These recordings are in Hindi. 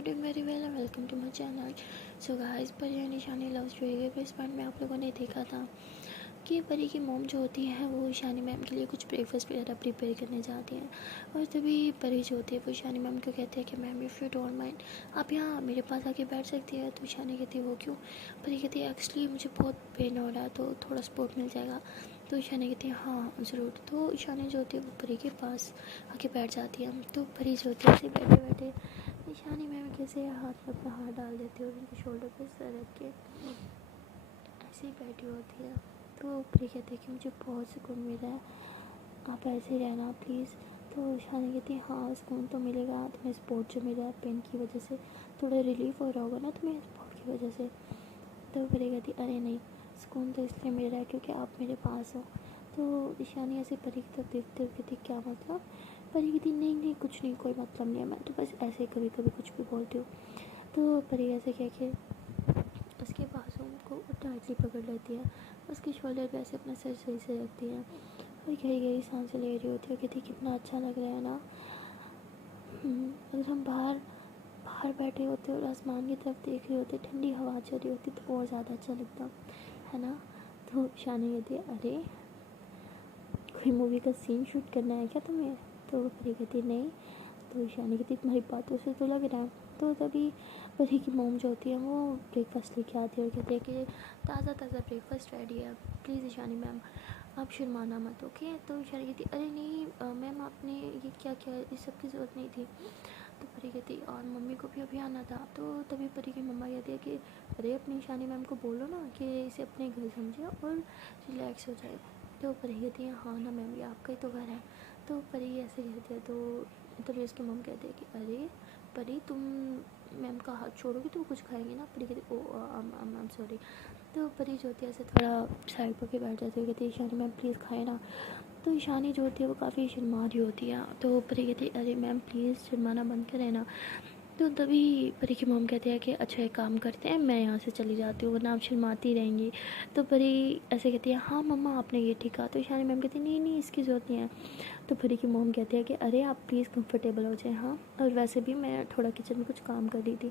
Are doing very well and welcome to my channel. So guys, Pari और निशानी लव स्टोरी के फर्स्ट पार्ट में आप लोगों ने देखा था कि परी की मॉम जो होती है वो ईशानी मैम के लिए कुछ ब्रेकफास्ट वगैरह प्रिपेयर करने जाती हैं। और तभी परी जो होती है वो ईशानी मैम को कहती है कि ma'am if you don't mind आप यहाँ मेरे पास आके बैठ सकती है। तो ईशानी कहती है वो क्यों। परी कहती है एक्चुअली मुझे बहुत पेन हो रहा है तो थोड़ा सपोर्ट मिल जाएगा। तो ईशानी कहती है हाँ ज़रूर। तो ईशानी जो होती है वो परी के पास आके बैठ जाती है। तो परी जो होती है ऐसे बैठे बैठे ईशानी मैम कैसे हाथ में अपना हाथ डाल देती है और उनके शोल्डर पर सर रख के ऐसे ही बैठी होती है। तो परी कहती है कि मुझे बहुत सुकून मिल रहा है, आप ऐसे ही रहना प्लीज़। तो ईशानी कहती है हाँ सुकून तो मिलेगा, तुम्हें सपोर्ट जो मिल रहा है पेन की वजह से थोड़ा रिलीफ हो रहा होगा ना तुम्हें सपोर्ट की वजह से। तो परी कहती अरे नहीं, सुकून तो इसलिए मिल रहा है क्योंकि आप मेरे पास हो। तो ईशानी ऐसे परी की तरफ देखते हुए कहती क्या मतलब। परी कहती नहीं नहीं कुछ नहीं, कोई मतलब नहीं है, मैं तो बस ऐसे कभी कभी कुछ भी बोलती हूँ। तो परी ऐसे कह के उसके बाजू को टाइटली पकड़ लेती है, उसके शोल्डर पे ऐसे अपना सर सही से रखती है और गहरी गहरी सांसें ले रही होती है। कहती कितना अच्छा लग रहा है ना। अगर हम बाहर बाहर बैठे होते और आसमान की तरफ देख रहे होते, ठंडी हवा चल रही होती तो और ज़्यादा अच्छा लगता है ना। तो शानी कहती है अरे कोई मूवी का सीन शूट करना है क्या तुम्हें। तो परी कहती नहीं। तो ईशानी कहती तुम्हारी बातों से तो लग रहा है। तो तभी परी की मोम जो होती है वो ब्रेकफास्ट लेके आती है और कहती है कि ताज़ा ताज़ा ब्रेकफास्ट रेडी है, प्लीज़ ईशानी मैम आप शर्माना मत। ओके। तो ईशानी कहती अरे नहीं मैम आपने ये क्या किया, इस सब की ज़रूरत नहीं थी। तो परी कहती और मम्मी को भी अभी आना था। तो तभी परी की मम्मा कहती है कि अरे अपनी ईशानी मैम को बोलो ना कि इसे अपने घर समझे और रिलैक्स हो जाए। तो परी कहती है हाँ ना मैम ये आपका ही तो घर है। तो परी ऐसे कहती है। तो तभी उसकी मम कहती है कि अरे परी तुम मैम का हाथ छोड़ोगी तो वो कुछ खाएंगी ना। परी कहती ओ आई एम सॉरी। तो परी जो होती है ऐसे थोड़ा साइड पर के बैठ जाती है, कहती है ईशानी मैम प्लीज़ खाए ना। तो ईशानी जो होती है वो काफ़ी शर्मा रही होती है। तो परी कहती है अरे मैम प्लीज़ शर्माना बंद करें ना। तो तभी परी की मॉम कहते हैं कि अच्छा एक काम करते हैं, मैं यहाँ से चली जाती हूँ वरना आप शर्माती रहेंगी। तो परी ऐसे कहती है हाँ मम्मा आपने ये ठीक कहा। तो ईशानी मैम कहती है नहीं नहीं इसकी ज़रूरत नहीं है। तो परी की मॉम कहती है कि अरे आप प्लीज़ कंफर्टेबल हो जाए। हाँ और वैसे भी मैं थोड़ा किचन में कुछ काम कर रही थी।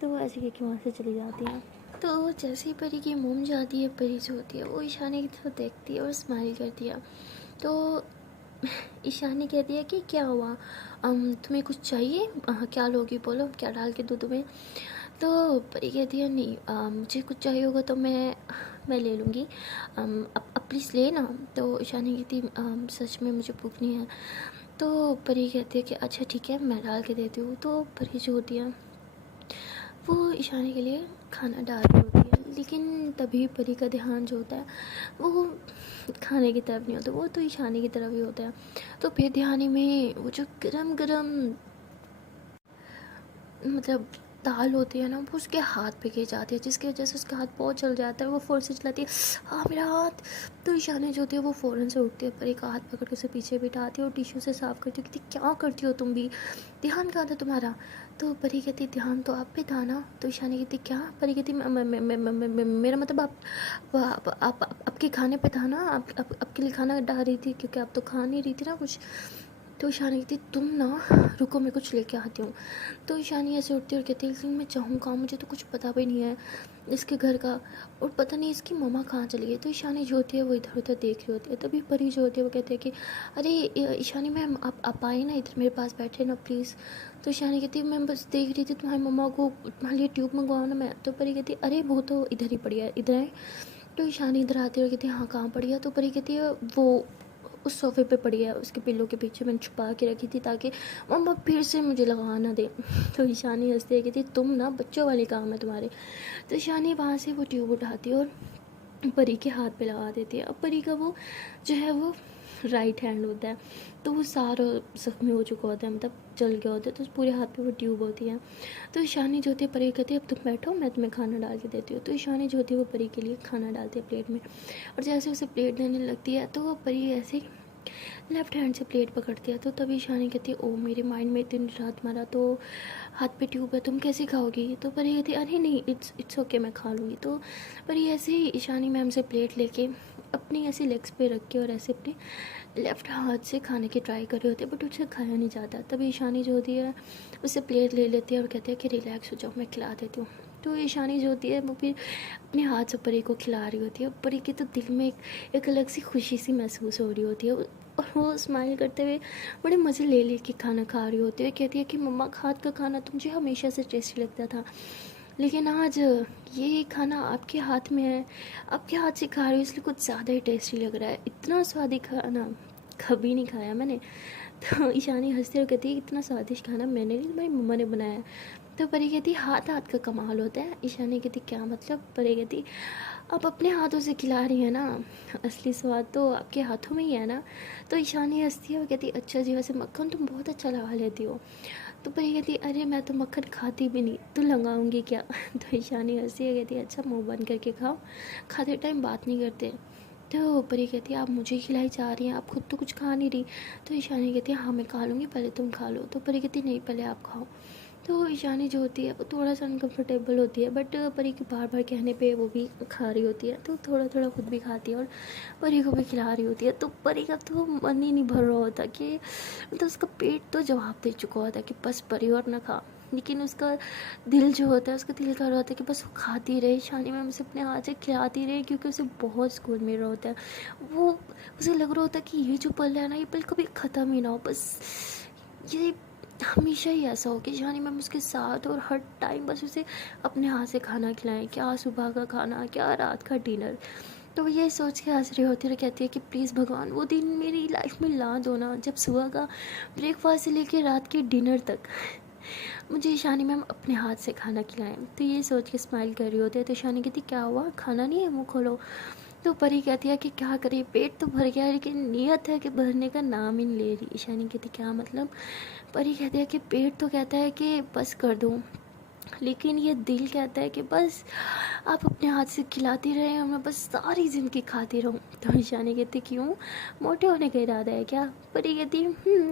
तो वो ऐसे कह के वहाँ से चली जाती है। तो जैसे ही परी की मोम जाती है, परी जो होती है वो ईशानी की तरफ देखती है और स्माइल करती है। तो ईशानी कहती है कि क्या हुआ, तुम्हें कुछ चाहिए, क्या लोगी बोलो, क्या डाल के दूँ तुम्हें। तो परी कहती है नहीं मुझे कुछ चाहिए होगा तो मैं ले लूँगी, अब प्लीज़ ले ना। तो ईशानी कहती सच में मुझे भूख नहीं है। तो परी कहती है कि अच्छा ठीक है मैं डाल के देती हूँ। तो परी जो होती है वो ईशानी के लिए खाना डाल रही होती है, लेकिन तभी परी का ध्यान जो होता है वो खाने की तरफ नहीं होता, वो तो ईशानी की तरफ ही होता है। तो फिर ध्यान में वो जो गरम गरम मतलब दाल होती है ना वो उसके हाथ पे गिर जाती है, जिसकी वजह से उसका हाथ बहुत जल जाता है। वो फ़ौरन से चिल्लाती है हाँ मेरा हाथ। तो ईशानी जो होती है वो फ़ौरन से उठती है, परी का हाथ पकड़ के उसे पीछे बिठाती है और टिश्यू से साफ़ करती है। कहती क्या करती हो तुम भी, ध्यान कहाँ था तुम्हारा। तो परी कहती ध्यान तो आप पे था ना। तो ईशानी कहती क्या। परी कहती मेरा मतलब आप आपके खाने पे था ना, आप आपके लिए खाना डाल रही थी क्योंकि आप तो खा नहीं रही थी ना कुछ। तो ईशानी कहती तुम ना रुको मैं कुछ लेके आती हूँ। तो ईशानी ऐसे उठती है और कहती है लेकिन मैं चाहूँ कहाँ, मुझे तो कुछ पता भी नहीं है इसके घर का, और पता नहीं इसकी मम्मा कहाँ चली गई। तो ईशानी जो होती है वो इधर उधर देख रही होती है। तभी परी जो होती है वो कहती है कि अरे ईशानी मैम आप आए ना इधर मेरे पास बैठे ना प्लीज़। तो ईशानी कहती है मैं बस देख रही थी तुम्हारी मम्मा को, तुम्हारे लिए ट्यूब मंगवाओ ना मैं। तो परी कहती है अरे वो तो इधर ही पड़ी है, इधर है। तो ईशानी इधर आती है और कहती है हाँ कहाँ पड़ी है। तो परी कहती है वो उस सोफ़े पे पड़ी है, उसके पिल्लों के पीछे मैंने छुपा के रखी थी ताकि मम्मा फिर से मुझे लगा ना दे। तो ईशानी हंसती है कहती तुम ना बच्चों वाले काम है तुम्हारे। तो ईशानी वहाँ से वो ट्यूब उठाती है और परी के हाथ पे लगा देती है। अब परी का वो जो है वो राइट हैंड होता है, तो वो सारा ज़ख्मी हो चुका होता है, मतलब जल गया होता है, तो पूरे हाथ पे वो ट्यूब होती है। तो ईशानी जो होती है परी कहती है अब तुम बैठो मैं तुम्हें खाना डाल के देती हूँ। तो ईशानी जो होती है वो परी के लिए खाना डालती है प्लेट में, और जैसे उसे प्लेट देने लगती है तो वो परी ऐसे लेफ्ट हैंड से प्लेट पकड़ती है। तो तभी ईशानी कहती है, ओ मेरे माइंड में दिन रात मारा तो हाथ पे ट्यूब है, तुम कैसे खाओगी? तो परी कहती है, अरे नहीं, इट्स ओके, मैं खा लूँगी। तो परी ऐसे ही ईशानी मैम से प्लेट लेके अपनी ऐसे लेग्स पे रख के और ऐसे अपने लेफ्ट हाथ से खाने की ट्राई कर रही होती है, बट उससे खाया नहीं जाता। तभी ईशानी जो होती है उससे प्लेट ले लेती है और कहती है कि रिलैक्स हो जाओ, मैं खिला देती हूँ। तो ईशानी जो होती है वो फिर अपने हाथ से परी को खिला रही होती है। परी के तो दिल में एक अलग सी खुशी सी महसूस हो रही होती है, और वो स्माइल करते हुए बड़े मज़े ले ले के खाना खा रही होती है। कहती है कि मम्मा हाथ का खाना तो मुझे हमेशा से टेस्टी लगता था, लेकिन आज ये खाना आपके हाथ में है, आपके हाथ से खा रही हूँ, इसलिए कुछ ज़्यादा ही टेस्टी लग रहा है। इतना स्वादिष्ट खाना कभी नहीं खाया मैंने। तो ईशानी हंसती और कहती है, इतना स्वादिष्ट खाना मैंने नहीं, तुम्हारी मम्मा ने बनाया है। तो परी कहती, हाथ हाथ का कमाल होता है। ईशानी कहती, क्या मतलब? परी कहती, आप अपने हाथों से खिला रही हैं ना, असली स्वाद तो आपके हाथों में ही है ना। तो ईशानी हंसती है और कहती, अच्छा जी, वैसे मक्खन तुम बहुत अच्छा लगा लेती हो। तो परी कहती, अरे मैं तो मक्खन खाती भी नहीं, तो लगाऊंगी क्या? तो ईशानी हंसती है, कहती, अच्छा मुंह बंद करके खाओ, खाते टाइम बात नहीं करते। तो परी कहती है, आप मुझे खिलाई जा रही हैं, आप खुद तो कुछ खा नहीं रही। तो ईशानी कहती है, हाँ मैं खा लूँगी, पहले तुम खा लो। तो परी कहती, नहीं पहले आप खाओ। तो ईशानी जो होती है वो थोड़ा सा अनकम्फर्टेबल होती है, बट परी के बार बार कहने पे वो भी खा रही होती है। तो थोड़ा थोड़ा खुद भी खाती है और परी को भी खिला रही होती है। तो परी का तो मन ही नहीं भर रहा होता कि मतलब उसका पेट तो जवाब दे चुका होता है कि बस परी और ना खा, लेकिन उसका दिल जो होता है, उसका दिल कर रहा होता है कि बस वो खाती रहे, ईशानी मैम उसे अपने हाथ से खिलाती रहे, क्योंकि उसे बहुत सुकून मिल रहा होता है। वो उसे लग रहा होता है कि ये जो पल है ना, ये पल कभी ख़त्म ही ना हो, बस ये हमेशा ही ऐसा हो कि ईशानी मैम उसके साथ और हर टाइम बस उसे अपने हाथ से खाना खिलाएं, क्या सुबह का खाना, क्या रात का डिनर। तो वो ये सोच के हंस रही होती है और कहती है कि प्लीज़ भगवान वो दिन मेरी लाइफ में ला दो ना, जब सुबह का ब्रेकफास्ट से लेकर रात के डिनर तक मुझे ईशानी मैम अपने हाथ से खाना खिलाएं। तो ये सोच के स्माइल कर रही होती है। तो ईशानी कहती, क्या हुआ, खाना नहीं है, मुँह खोलो। तो परी कहती है कि क्या करें, पेट तो भर गया है, लेकिन नीयत है कि भरने का नाम ही नहीं ले रही। ईशानी कहती, क्या मतलब? परी कहती है कि पेट तो कहता है कि बस कर दूँ, लेकिन ये दिल कहता है कि बस आप अपने हाथ से खिलाती रहें और मैं बस सारी ज़िंदगी खाती रहूं। तो ईशानी कहती, क्यों, मोटे होने का इरादा है क्या? परी कहती,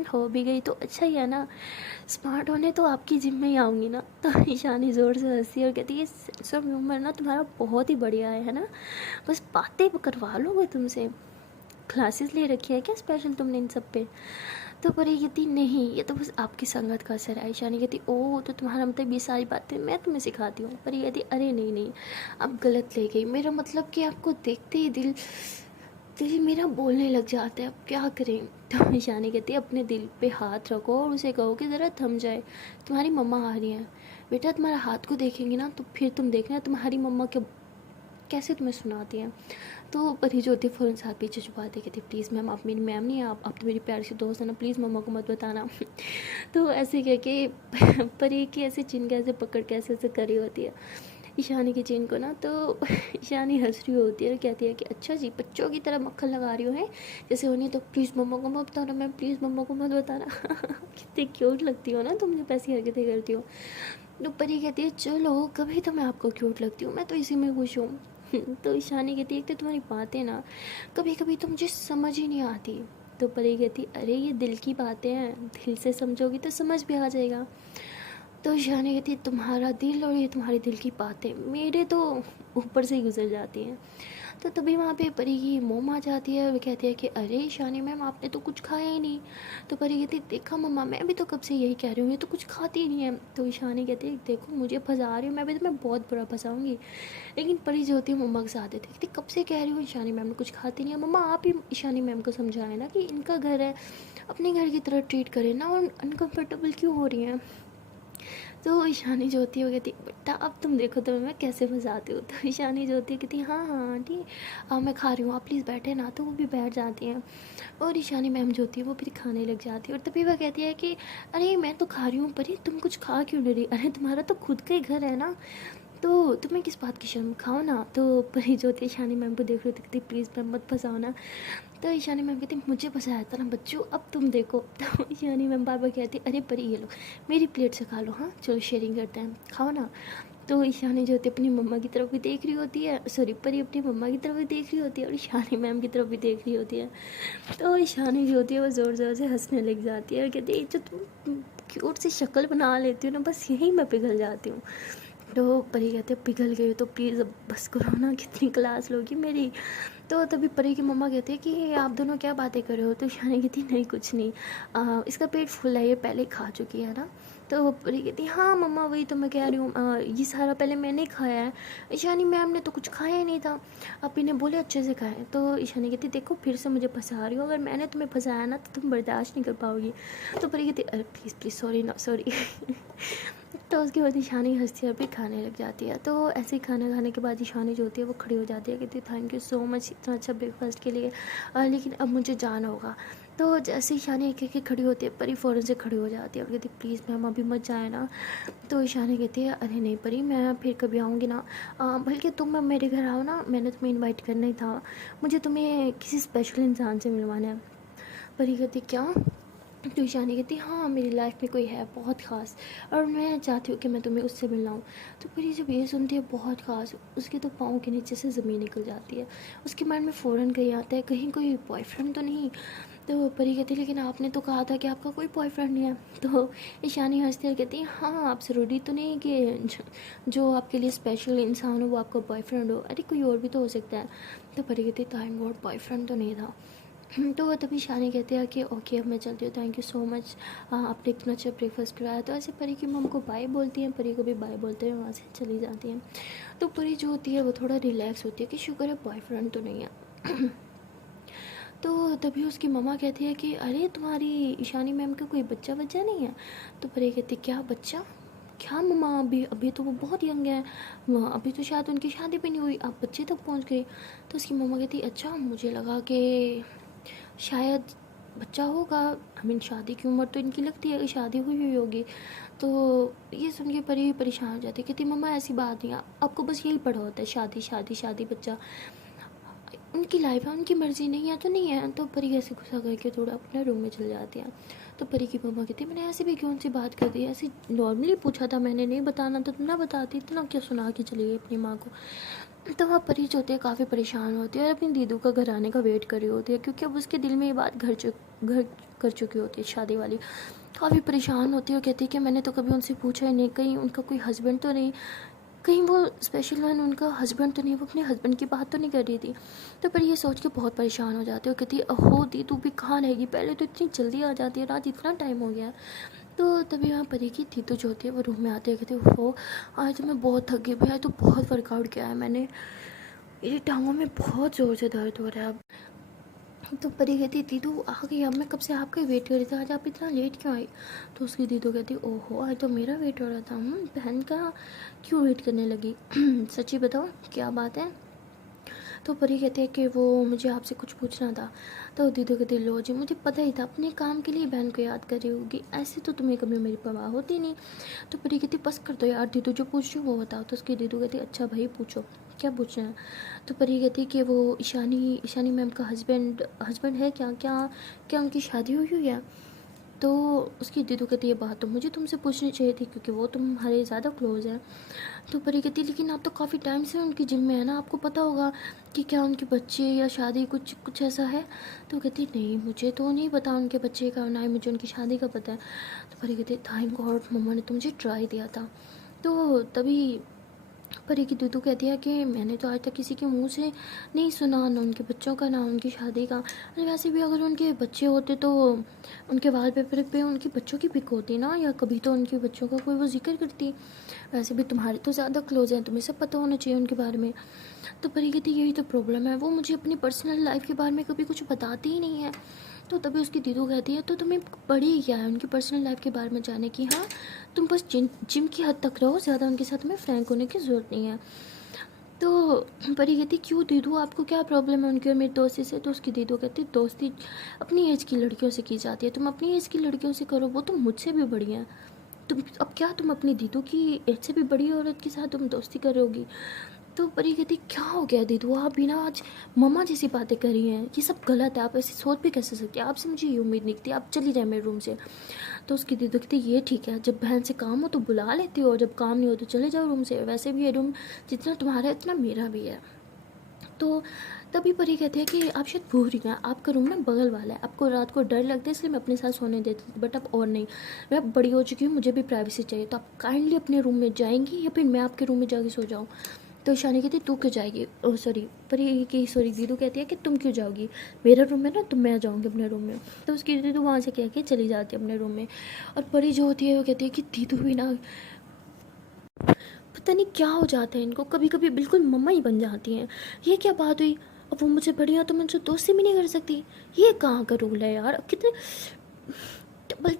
हो भी गई तो अच्छा ही है ना, स्मार्ट होने तो आपकी जिम में ही आऊँगी ना। तो ईशानी ज़ोर से हंसी और कहती, ये सेंस ऑफ ह्यूमर ना तुम्हारा बहुत ही बढ़िया है ना, बस बातें करवा लोगे तुमसे, क्लासेस ले रखी है क्या स्पेशल तुमने इन सब पे? तो परी कहती, नहीं ये तो बस आपकी संगत का असर है। ईशानी कहती, ओह तो तुम्हारा मतलब ये सारी बातें मैं तुम्हें सिखाती हूँ? परी कहती, अरे नहीं नहीं, आप गलत ले गई, मेरा मतलब कि आपको देखते ही दिल दिल मेरा बोलने लग जाता है, अब क्या करें? तो ईशानी कहती है, अपने दिल पे हाथ रखो और उसे कहो कि ज़रा थम जाए, तुम्हारी मम्मा आ रही हैं। बेटा तुम्हारा हाथ को देखेंगी ना तो फिर तुम देखना तुम्हारी मम्मा के कैसे तुम्हें सुनाती हैं। तो परी जो होती है फ़ौरन से हाथ पीछे छुपा दे, कहती, प्लीज़ मैम आप मेरी मैम नहीं है, आप तो मेरी प्यारी सी दोस्त है ना, प्लीज़ मम्मा को मत बताना। तो ऐसे कह के परी की ऐसे चिन के ऐसे पकड़ के ऐसे ऐसे करी होती है ईशानी की चिन को ना। तो ईशानी हंस रही होती है और कहती है कि अच्छा जी, बच्चों की तरह मक्खन लगा रही हो है जैसे होनी, तो प्लीज़ मम्मा को मत बताना मैम, प्लीज़ मम्मा को मत बताना। कितनी क्यूट लगती हो ना तुम जब ऐसी हरकतें करती हो। तो परी कहती है, चलो कभी तो मैं आपको क्यूट लगती हूँ, मैं तो इसी में खुश हूँ। तो ईशानी कहती है, एक तो तुम्हारी बातें ना कभी कभी तो मुझे समझ ही नहीं आती। तो परी कहती, अरे ये दिल की बातें हैं, दिल से समझोगी तो समझ भी आ जाएगा। तो ईशानी कहती, तुम्हारा दिल और ये तुम्हारे दिल की बातें मेरे तो ऊपर से ही गुजर जाती हैं। तो तभी वहाँ पे परी की मोम आ जाती है, वो कहती है कि अरे ईशानी मैम आपने तो कुछ खाया ही नहीं। तो परी कहती, देखा मम्मा मैं भी तो कब से यही कह रही हूँ, ये तो कुछ खाती ही नहीं है। तो ईशानी कहती है, देखो मुझे फंसा रही हूँ, मैं भी तुम्हें बहुत बुरा फंसाऊँगी। लेकिन परी जो होती है मम्मा के साथ देती है, कहती कब से कह रही हूँ ईशानी मैम ने कुछ खाती नहीं है, मम्मा आप ही ईशानी मैम को समझाएं ना कि इनका घर है, अपने घर की तरह ट्रीट करें ना, और अनकम्फर्टेबल क्यों हो रही हैं। तो ईशानी जो होती है वो कहती है, बेटा अब तुम देखो तो मैं कैसे फंसाती हूँ। तो ईशानी जो होती है कहती है, हाँ हाँ आंटी मैं खा रही हूँ, आप प्लीज़ बैठे ना। तो वो भी बैठ जाती हैं और ईशानी मैम जो होती है वो फिर खाने लग जाती है। और तभी वह कहती है कि अरे मैं तो खा रही हूँ परी, तुम कुछ खा क्यों नहीं रही? अरे तुम्हारा तो खुद का ही घर है ना, तो तुम्हें किस बात की शर्म, खाओ ना। तो परी जो होती है ईशानी मैम को देख रही थी, कहती प्लीज़ मैम मत फंसाओ ना। तो ईशानी मैम कहती, मुझे फंसाया था ना बच्चों, अब तुम देखो। तो ईशानी मैम बार बार कहती, अरे परी ये लो मेरी प्लेट से खा लो, हाँ चलो शेयरिंग करते हैं, खाओ ना। तो ईशानी जो होती है अपनी मम्मा की तरफ भी देख रही होती है, सॉरी परी अपनी मम्मा की तरफ भी देख रही होती है और ईशानी मैम की तरफ भी देख रही होती है। तो ईशानी जो होती है वो ज़ोर ज़ोर से हंसने लग जाती है और कहती है जो तुम क्यूट सी शक्ल बना लेती हो ना, बस यहीं मैं पिघल जाती हूँ। तो परी कहते हैं पिघल गई तो प्लीज़ अब बस करो ना, कितनी क्लास लोगी मेरी। तो तभी परी की मम्मा कहते हैं कि आप दोनों क्या बातें कर रहे हो। तो ईशानी कहती नहीं कुछ नहीं, इसका पेट फुल है, ये पहले खा चुकी है ना। तो परी कहती हाँ मम्मा वही तो मैं कह रही हूँ, ये सारा पहले मैंने खाया है, ईशानी मैम ने तो कुछ खाया ही नहीं था, आप इन्हें बोले अच्छे से खाएं। तो ईशानी कहती देखो फिर से मुझे फंसा रही हो, अगर मैंने तुम्हें फंसाया ना तो तुम बर्दाश्त नहीं कर पाओगी। तो परी कहती अरे प्लीज़ प्लीज़ सॉरी ना सॉरी। तो उसके बाद ईशानी हंसती है फिर खाने लग जाती है। तो ऐसे ही खाना खाने के बाद ईशानी जो होती है वो खड़ी हो जाती है, कहती है थैंक यू सो मच इतना अच्छा ब्रेकफास्ट के लिए, लेकिन अब मुझे जाना होगा। तो जैसे ईशानी एक एक खड़ी होती है परी फ़ौरन से खड़ी हो जाती है और कहती प्लीज़ मैम अभी मत जाए ना। तो ईशानी कहती है अरे नहीं परी मैं फिर कभी आऊँगी ना, बल्कि तुम अब मेरे घर आओ ना, मैंने तुम्हें इन्वाइट करना ही था, मुझे तुम्हें किसी स्पेशल इंसान से मिलवाना है। परी कहती क्या। तो ईशानी कहती हाँ मेरी लाइफ में कोई है बहुत ख़ास और मैं चाहती हूँ कि मैं तुम्हें उससे मिलना हूँ। तो परी जब ये सुनती है बहुत ख़ास, उसके तो पाँव के नीचे से ज़मीन निकल जाती है, उसके माइंड में फ़ौरन कहीं आता है कहीं कोई बॉयफ्रेंड तो नहीं। तो परी कहती लेकिन आपने तो कहा था कि आपका कोई बॉयफ्रेंड नहीं है। तो ईशानी हंसती है कहती हाँ आप ज़रूरी तो नहीं कि जो आपके लिए स्पेशल इंसान हो वो आपका बॉयफ्रेंड हो, अरे कोई और भी तो हो सकता है। तो परी कहती थैंक गॉड बॉयफ्रेंड तो नहीं था। तो तभी ईशानी कहते हैं कि ओके अब मैं चलती हूँ, थैंक यू सो मच, आपने इतना अच्छा ब्रेकफास्ट कराया। तो ऐसे परी की मम को बाय बोलती हैं, परी को भी बाय बोलते हुए वहाँ से चली जाती हैं। तो परी जो होती है वो थोड़ा रिलैक्स होती है कि शुक्र है बॉयफ्रेंड तो नहीं है। तो तभी उसकी मम्मा कहती है कि अरे तुम्हारी ईशानी मैम का कोई बच्चा नहीं है। तो परी कहती क्या बच्चा, क्या मम्मा अभी अभी तो वो बहुत यंग है, अभी तो शायद उनकी शादी भी नहीं हुई, आप बच्चे तक पहुंच गई। तो उसकी मम्मा कहती अच्छा मुझे लगा कि शायद बच्चा होगा, आई मीन शादी की उम्र तो इनकी लगती है कि शादी हुई होगी। तो ये सुन के परी परेशान हो जाती है, कहती मम्मा ऐसी बात नहीं है, आपको बस यही पढ़ा होता है शादी शादी शादी बच्चा, उनकी लाइफ है उनकी मर्ज़ी, नहीं है तो नहीं है। तो परी ऐसे गुस्सा करके थोड़ा अपने रूम में चल जाती है। तो परी की मम्मा कहती मैंने ऐसे भी क्यों सी बात कर दी, ऐसे नॉर्मली पूछा था मैंने, नहीं बताना तो तुम ना बताती, इतना क्या सुना के चली गई अपनी माँ को। तो वहाँ परी जो होती है काफ़ी परेशान होती है और अपनी दीदू का घर आने का वेट कर रही होती है, क्योंकि अब उसके दिल में ये बात घर कर चुकी होती है शादी वाली। काफ़ी परेशान होती है और कहती है कि मैंने तो कभी उनसे पूछा ही नहीं, कहीं उनका कोई हस्बैंड तो नहीं, कहीं वो स्पेशल वन उनका हस्बैंड तो नहीं, वो अपने हस्बैंड की बात तो नहीं कर रही थी। तो पर ये सोच के बहुत परेशान हो जाती है और कहती है अहो दी तू भी कहाँ रहेगी, पहले तो इतनी जल्दी आ जाती है, रात इतना टाइम हो गया है। तो तभी वहाँ परी की थी जो होती है वो रूम में आती है, कहती है ओहो आज तो मैं बहुत थक गई भाई, आज तो बहुत वर्कआउट किया है मैंने, मेरी टांगों में बहुत ज़ोर से दर्द हो रहा है अब। तो परी कहती दीदू आ गई, अब मैं कब से आपका वेट कर रही थी, आज आप इतना लेट क्यों आई। तो उसकी दीदू कहती ओहो आज तो मेरा वेट हो रहा था, बहन का क्यों वेट करने लगी। सच्ची बताओ क्या बात है। तो परी कहती है कि वो मुझे आपसे कुछ पूछना था। तो दीदू कहती लो जी मुझे पता ही था, अपने काम के लिए बहन को याद कर रही होगी, ऐसे तो तुम्हें कभी मेरी परवाह होती नहीं। तो परी कहती बस कर दो यार दीदू, जो पूछ रही हो वो बताओ। तो उसकी दीदू कहती अच्छा भाई पूछो क्या पूछना है। तो परी कहती कि वो ईशानी मैम का हस्बैंड है क्या, क्या क्या उनकी शादी हुई है। तो उसकी दीदू कहती ये बात तो मुझे तुमसे पूछनी चाहिए थी क्योंकि वो तुम्हारे ज़्यादा क्लोज है। तो परी कहती लेकिन आप तो काफ़ी टाइम से उनकी जिम में है ना, आपको पता होगा कि क्या उनके बच्चे या शादी कुछ ऐसा है। तो कहती नहीं मुझे तो नहीं पता उनके बच्चे का, ना ही मुझे उनकी शादी का पता है। तो परी कहती थैंक गॉड मम्मा ने तो मुझे ट्राई दिया था। तो तभी परी की दीदू कहती है कि मैंने तो आज तक किसी के मुंह से नहीं सुना, ना उनके बच्चों का ना उनकी शादी का। अरे वैसे भी अगर उनके बच्चे होते तो उनके वॉलपेपर पे उनके बच्चों की पिक होती ना, या कभी तो उनके बच्चों का कोई वो जिक्र करती। वैसे भी तुम्हारे तो ज़्यादा क्लोज हैं, तुम्हें सब पता होना चाहिए उनके बारे में। तो परी कहती यही तो प्रॉब्लम है, वो मुझे अपनी पर्सनल लाइफ के बारे में कभी कुछ बताती ही नहीं है। तो तभी उसकी दीदू कहती है तो तुम्हें पड़ी क्या है उनकी पर्सनल लाइफ के बारे में जाने की, हाँ तुम बस जिम की हद तक रहो, ज़्यादा उनके साथ में फ्रैंक होने की ज़रूरत नहीं है। तो परी कहती क्यों दीदू आपको क्या प्रॉब्लम है उनकी और मेरी दोस्ती से। तो उसकी दीदू कहती दोस्ती अपनी एज की लड़कियों से की जाती है, तुम अपनी एज की लड़कियों से करो, वो तो मुझसे भी बड़ी हैं। तुम अपनी दीदू की एज से भी बड़ी औरत के साथ तुम दोस्ती करोगी। तो परी कहती क्या हो गया दीदू, आप भी ना आज मम्मा जैसी बातें कर रही हैं, ये सब गलत है, आप ऐसी सोच भी कैसे सकती हैं, आपसे मुझे ये उम्मीद नहीं थी, आप चली जाए मेरे रूम से। तो उसकी दीदी कहती ये ठीक है, जब बहन से काम हो तो बुला लेती हो, और जब काम नहीं हो तो चले जाओ रूम से, वैसे भी ये रूम जितना तुम्हारा है उतना मेरा भी है। तो तभी परी कहती है कि आप शायद भूल रही हैं, आपका रूम में बगल वाला है, आपको रात को डर लगता है इसलिए मैं अपने साथ सोने देती थी, बट अब और नहीं, मैं अब बड़ी हो चुकी हूँ, मुझे भी प्राइवेसी चाहिए, तो आप काइंडली अपने रूम में जाएंगी या फिर मैं आपके रूम में जाके सो जाऊँ। तो ईशानी कहती तू क्यों जाएगी, ओ सॉरी परी की सॉरी दीदू कहती है कि तुम क्यों जाओगी, मेरा रूम है ना, तो मैं जाऊँगी अपने रूम में। तो उसकी दीदू वहाँ से कह के चली जाती है अपने रूम में। और परी जो होती है वो कहती है कि दीदू भी ना पता नहीं क्या हो जाता है इनको, कभी कभी बिल्कुल मम्मा ही बन जाती हैं, ये क्या बात हुई, अब वो मुझे बड़ी हो तो मैं उनसे दोस्ती भी नहीं कर सकती, ये कहाँ का रूल है यार, अब कितने डबल,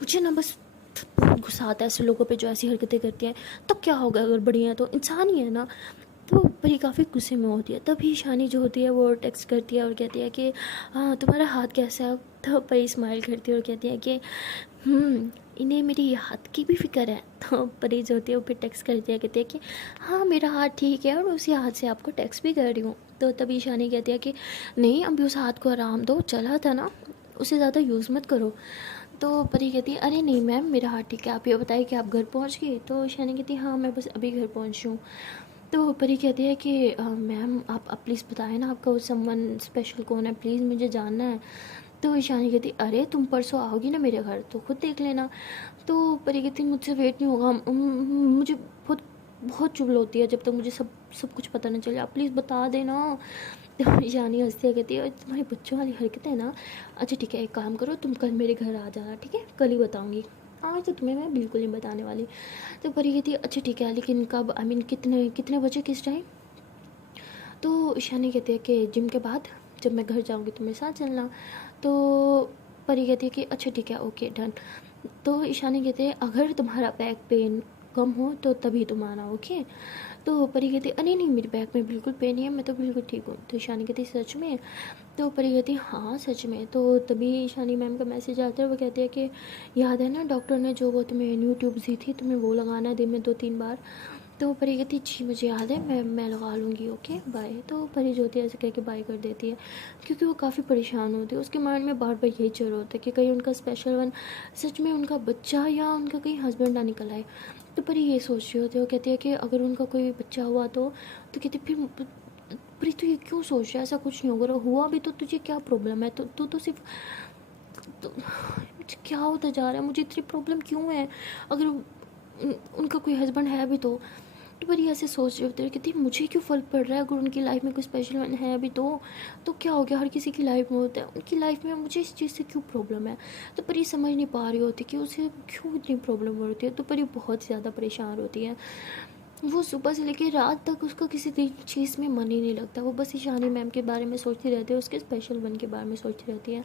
मुझे ना बस बहुत गुस्सा आता है ऐसे लोगों पे जो ऐसी हरकतें करती हैं। तो क्या होगा अगर बड़ी हैं तो इंसान ही है ना। तो परी काफ़ी गुस्से में होती है, तभी शानी जो होती है वो टेक्स्ट करती है और कहती है कि हाँ तुम्हारा हाथ कैसा है। तो परी स्माइल करती है और कहती है कि इन्हें मेरी हाथ की भी फिक्र है। तो परी जो होती है वो फिर टेक्स्ट करती है, कहती है कि हाँ मेरा हाथ ठीक है और उसी हाथ से आपको टेक्स्ट भी कर रही हूँ। तो तभी शानी कहती है कि नहीं अभी उस हाथ को आराम दो, चला था ना, उसे ज़्यादा यूज़ मत करो। तो परी कहती है अरे नहीं मैम मेरा हाथ ठीक है, आप ये बताइए कि आप घर पहुंच गए। तो शानी कहती है हाँ मैं बस अभी घर पहुंची हूँ। तो परी कहती है कि मैम आप प्लीज़ बताएं ना आपका समवन स्पेशल कौन है, प्लीज़ मुझे जानना है। तो ईशानी कहती अरे तुम परसों आओगी ना मेरे घर तो खुद देख लेना। तो परी कहती मुझसे वेट नहीं होगा, मुझे बहुत बहुत चुभल होती है जब तक मुझे सब सब कुछ पता नहीं चले, आप प्लीज़ बता देना। तो ईशानी हंसती है कहती है तुम्हारी बच्चों वाली हरकत है ना, अच्छा ठीक है एक काम करो तुम कल मेरे घर आ जाना, ठीक है कल ही बताऊँगी, आज तो तुम्हें मैं बिल्कुल नहीं बताने वाली। तो परी कहती है अच्छा ठीक है लेकिन कब, आई मीन कितने कितने बजे किस टाइम। तो ईशानी कहती है कि जिम के बाद, जब मैं घर जाऊँगी तो मेरे साथ चलना। तो परी कहती है कि अच्छा ठीक है ओके डन। तो ईशानी कहते हैं अगर तुम्हारा बैक पेन कम हो तो तभी तुम आना, ओके। तो परी कहती है अरे नहीं मेरी बैक में बिल्कुल पेन नहीं है, मैं तो बिल्कुल ठीक हूँ। तो ईशानी कहती है सच में। तो परी कहती है हाँ सच में। तो तभी ईशानी मैम का मैसेज आता है, वो कहती है कि याद है ना डॉक्टर ने जो वो तुम्हें न्यू ट्यूब दी थी, तुम्हें वो लगाना है दिन में 2-3 बार। तो परी कहती जी मुझे याद है, मैं लगा लूँगी, ओके बाय। तो परी जो होती है ऐसे कह के बाय कर देती है, क्योंकि वो काफ़ी परेशान होती है, उसके माइंड में बार बार यही चल रहा होता है कि कहीं उनका स्पेशल वन सच में उनका बच्चा या उनका कहीं हस्बैंड ना निकल आए। तो परी ये सोच रही होती है, वो कहती है कि अगर उनका कोई बच्चा हुआ तो कहती फिर परी तू ये क्यों सोच रहा है, ऐसा कुछ नहीं होगा, हुआ भी तो तुझे क्या प्रॉब्लम है, तो तू तो सिर्फ तो मुझे क्या होता जा रहा है, मुझे इतनी प्रॉब्लम क्यों है, अगर उनका कोई हस्बैंड है भी तो पर ये ऐसे सोच रहे होते हैं कहती मुझे क्यों फ़र्क पड़ रहा है, अगर उनकी लाइफ में कोई स्पेशल वन है अभी तो क्या हो गया, हर किसी की लाइफ में होता है, उनकी लाइफ में मुझे इस चीज़ से क्यों प्रॉब्लम है। तो पर ये समझ नहीं पा रही होती कि उसे क्यों इतनी प्रॉब्लम होती है। तो पर ये बहुत ज़्यादा परेशान होती है, वो सुबह से लेकर रात तक उसका किसी चीज़ में मन ही नहीं लगता, वो बस ईशानी मैम के बारे में सोचती रहती है, उसके स्पेशल वन के बारे में सोचती रहती है।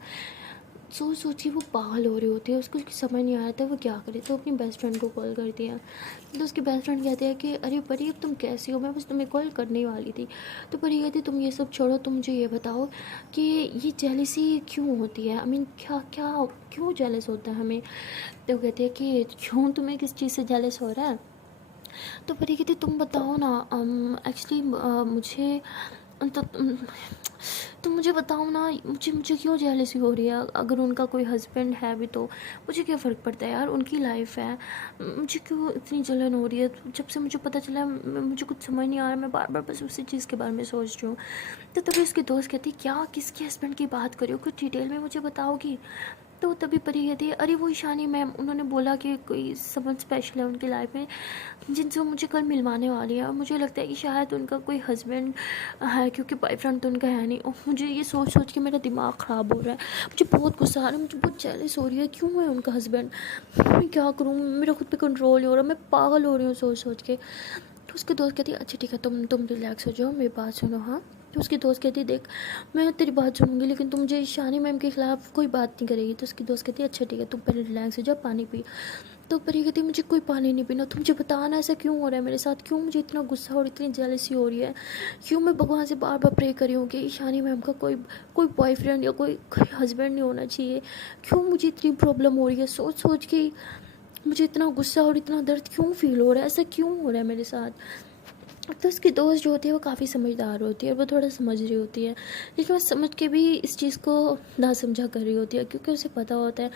सोच सोच के वो पागल हो रही होती है, उसको समझ नहीं आ रहा था वो क्या करे। तो अपनी बेस्ट फ्रेंड को कॉल करती है, तो उसकी बेस्ट फ्रेंड कहती है कि अरे परी अब तुम कैसी हो, मैं बस तुम्हें कॉल करने वाली थी। तो परी कहती तुम ये सब छोड़ो, तुम मुझे ये बताओ कि ये जेलसी क्यों होती है, आई मीन क्या क्या क्यों जेलस होता है हमें। तो कहती है कि क्यों तुम्हें किस चीज़ से जेलस हो रहा है। तो परी कहती तुम बताओ ना, एक्चुअली मुझे तो तुम मुझे बताओ ना, मुझे मुझे क्यों जेलसी हो रही है, अगर उनका कोई हस्बैंड है भी तो मुझे क्या फ़र्क पड़ता है यार, उनकी लाइफ है, मुझे क्यों इतनी जलन हो रही है। जब से मुझे पता चला मुझे कुछ समझ नहीं आ रहा, मैं बार बार बस उसी चीज़ के बारे में सोच रही हूँ। तो तभी उसकी दोस्त कहती क्या किसके हस्बैंड की बात करी हो, कुछ डिटेल में मुझे बताओगी। तो तभी परी कहती है अरे वो ईशानी मैम, उन्होंने बोला कि कोई समन स्पेशल है उनकी लाइफ में जिनसे वो मुझे कल मिलवाने वाली है, और मुझे लगता है कि शायद उनका कोई हस्बैंड है, क्योंकि बॉयफ्रेंड तो उनका है नहीं। और मुझे ये सोच सोच के मेरा दिमाग ख़राब हो रहा है, मुझे बहुत गुस्सा आ रहा है, मुझे बहुत जेलस हो रही है, क्यों है उनका हस्बैंड, मैं क्या करूँ, मेरा खुद पे कंट्रोल नहीं हो रहा, मैं पागल हो रही हूँ सोच सोच के। तो उसकी दोस्त कहती है अच्छा ठीक है तुम रिलैक्स हो जाओ, मेरी बात सुनो। हाँ। तो उसकी दोस्त कहती है देख मैं तेरी बात सुनूंगी लेकिन तुम मुझे शानी मैम के ख़िलाफ़ कोई बात नहीं करेगी। तो उसकी दोस्त कहती है अच्छा ठीक है तुम पहले रिलैक्स हो जाओ, पानी पी। तो परी कहती मुझे कोई पानी नहीं पीना, तुम मुझे बताना ऐसा क्यों हो रहा है मेरे साथ, क्यों मुझे इतना गुस्सा और इतनी जेलसी हो रही है, क्यों मैं भगवान से बार बार प्रे कर रही हूँ कि ईशानी मैम का कोई कोई बॉयफ्रेंड या कोई हस्बैंड नहीं होना चाहिए, क्यों मुझे इतनी प्रॉब्लम हो रही है, सोच सोच के मुझे इतना गुस्सा और इतना दर्द क्यों फील हो रहा है, ऐसा क्यों हो रहा है मेरे साथ। तो उसकी दोस्त जो होती है वो काफ़ई समझदार होती है और वो थोड़ा समझ रही होती है, लेकिन वो समझ के भी इस चीज़ को ना समझा कर रही होती है, क्योंकि उसे पता होता है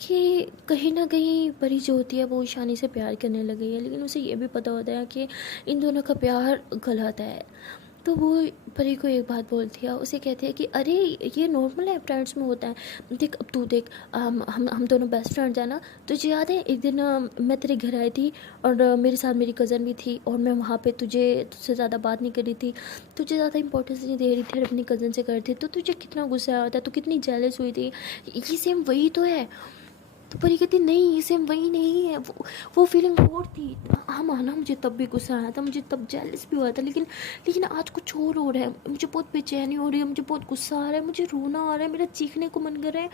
कि कहीं ना कहीं परी जो होती है वो ईशानी से प्यार करने लगी है, लेकिन उसे ये भी पता होता है कि इन दोनों का प्यार गलत है। तो वो परी को एक बात बोलती है, उसे कहती है कि अरे ये नॉर्मल है, फ्रेंड्स में होता है। देख अब तू देख, हम दोनों बेस्ट फ्रेंड्स हैं ना। तुझे याद है एक दिन मैं तेरे घर आई थी और मेरे साथ मेरी कज़न भी थी, और मैं वहाँ पे तुझसे ज़्यादा बात नहीं कर रही थी, तुझे ज़्यादा इंपॉर्टेंस नहीं दे रही थी और अपनी कज़न से कर थी, तो तुझे कितना गुस्सा आया था, तू कितनी जेलस हुई थी। ये सेम वही तो है। तो परी कहती नहीं, ये सेम वही नहीं है, वो फीलिंग और थी। हाँ माना, मुझे तब भी गुस्सा आया था, मुझे तब जेलस भी हुआ था, लेकिन लेकिन आज कुछ और हो रहा है। मुझे बहुत बेचैनी हो रही है, मुझे बहुत गुस्सा आ रहा है, मुझे रोना आ रहा है, मेरा चीखने को मन कर रहा है।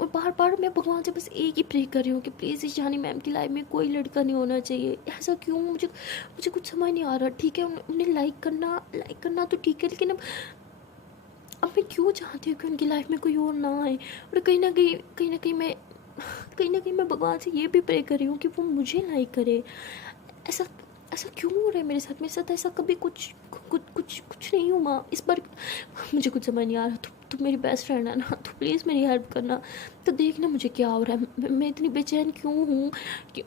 और बार बार मैं भगवान से बस एक ही प्रे कर रही हूँ कि प्लीज़ ईशानी मैम की लाइफ में कोई लड़का नहीं होना चाहिए। ऐसा क्यों? मुझे कुछ समझ नहीं आ रहा। ठीक है, उन्हें लाइक करना तो ठीक है, लेकिन अब मैं क्यों चाहती हूँ कि उनकी लाइफ में कोई और ना आए। और कहीं ना कहीं मैं भगवान से ये भी प्रे कर रही हूँ कि वो मुझे लाइक करे। ऐसा ऐसा क्यों हो रहा है मेरे साथ ऐसा कभी कुछ कुछ कुछ कुछ नहीं हुआ इस बार। मुझे कुछ समझ नहीं आ रहा। तू मेरी बेस्ट फ्रेंड है ना, तो प्लीज़ मेरी हेल्प करना। तो देखना मुझे क्या हो रहा है, मैं इतनी बेचैन क्यों हूँ,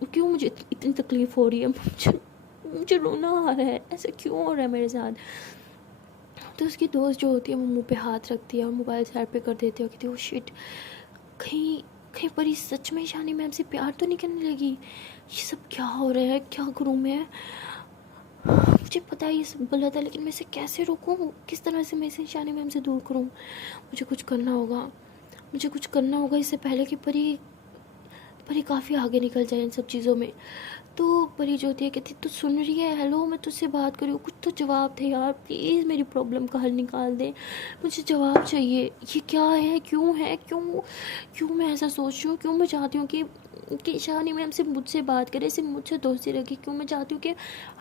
क्यों मुझे इतनी तकलीफ़ हो रही है, मुझे रोना आ रहा है, ऐसा क्यों हो रहा है मेरे साथ। तो उसकी दोस्त जो होती है वो मुंह पे हाथ रखती है और मोबाइल साइड पे कर देती है, कहती है ओ शिट, कहीं कहीं पर ये सच में ईशानी मैम से प्यार तो नहीं करने लगी। ये सब क्या हो रहा है, क्या करूँ मैं। मुझे पता है ये सब गलत है, लेकिन मैं इसे कैसे रोकूँ, किस तरह से मैं इसे ईशानी मैम से दूर करूँ। मुझे कुछ करना होगा इससे पहले कि परी काफ़ी आगे निकल जाए इन सब चीज़ों में। तो परी जो होती है कहती तू सुन रही है, हेलो मैं तुझसे बात कर रही हूँ, कुछ तो जवाब दे यार, प्लीज़ मेरी प्रॉब्लम का हल निकाल दे, मुझे जवाब चाहिए। ये क्या है, क्यों मैं ऐसा सोच रही हूँ, क्यों मैं चाहती हूँ कि ईशानी मैम से मुझसे बात करे, सिर्फ मुझसे दोस्ती रखे, क्यों मैं चाहती हूँ कि